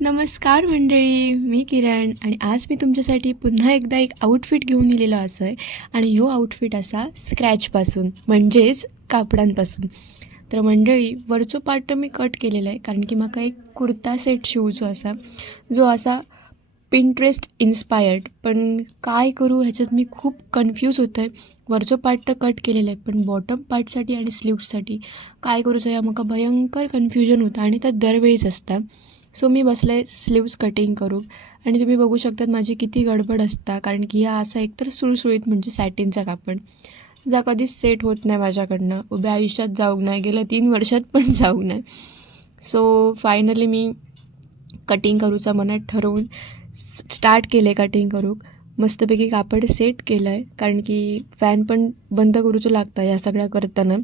नमस्कार मंडळी, मी किरण आणि आज मी तुमच्यासाठी पुन्हा एकदा एक आउटफिट घेऊन दिलेला असं आहे. आणि ह्यो आउटफिट असा स्क्रॅचपासून म्हणजेच कापडांपासून. तर मंडळी वरचो पार्ट तर मी कट केलेला आहे, कारण की म्हाका एक कुर्ता सेट शिवचो असा जो असा पिंट्रेस्ट इन्स्पायर्ड. पण काय करू ह्याच्यात मी खूप कन्फ्यूज होतो आहे. वरचो पार्ट तर कट केलेला आहे, पण बॉटम पार्टसाठी आणि स्लीव्ससाठी काय करूचं या म्हाका भयंकर कन्फ्युजन होतं आणि तर दरवेळीच असता. सो मी बसले स्लीव्स कटिंग करू आणि तुम्ही बघू शकतात माझी किती गडबड असता, कारण की हा असा एकतर सुळसुळीत म्हणजे सॅटिनचा कापड जा कधीच सेट होत नाही माझ्याकडनं, उभ्या आयुष्यात जाऊक नाही, गेल्या 3 वर्षात पण जाऊक नाही. सो फायनली मी कटिंग करूचा मनात ठरवून स्टार्ट केले कटिंग करूक. मस्तपैकी कापड सेट केलं आहे, कारण की फॅन पण बंद करूचं लागतं या सगळ्या करताना.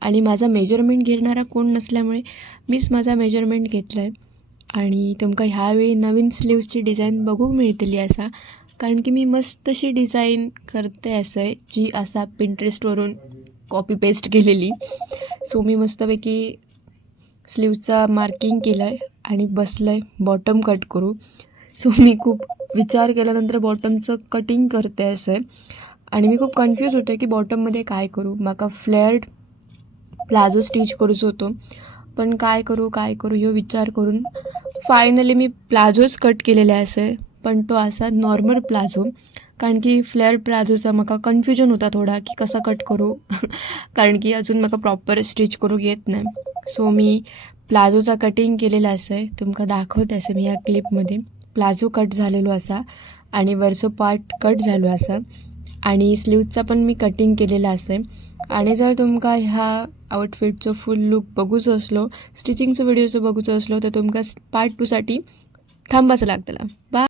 आणि माझा मेजरमेंट घेणारा कोण नसल्यामुळे मीच माझा मेजरमेंट घेतला आहे. आणि तुमका ह्यावेळी नवीन स्लीव्सची डिझाईन बघूक मिळतली असा, कारण की मी मस्त अशी डिझाईन करते असं आहे जी असा पिंट्रेस्टवरून कॉपी पेस्ट केलेली. सो मी मस्तपैकी स्लीवचा मार्किंग केलं आहे आणि बसलं आहे बॉटम कट करू. सो मी खूप विचार केल्यानंतर बॉटमचं कटिंग करते असं आहे. आणि मी खूप कन्फ्यूज होते की बॉटममध्ये काय करू. माका फ्लेअर्ड प्लाझो स्टिच करूचो होतो, पण काय करू ह्यो विचार करून फायनली मी प्लाझोच कट केलेले असे. पण तो असा नॉर्मल प्लाझो, कारण की फ्लेअर प्लाझोचा म्हाका कन्फ्युजन होता थोडा की कसा कट करू कारण की अजून म्हाका प्रॉपर स्टिच करूक येत नाही. सो मी प्लाझोचा कटिंग केलेला असे, तुमका दाखवते असे मी या क्लिपमध्ये. प्लाझो कट झालेलो असा आणि वरचो पार्ट कट झालो असा आणि स्लीवचा पण मी कटिंग केलेला असे. आणि जर तुमका ह्या आउटफिटचं फुल लूक बघूचं असलो, स्टिचिंगचं व्हिडिओचं बघूचं असलो, तर तुमका पार्ट 2साठी थांबाचं लागतला. बाय.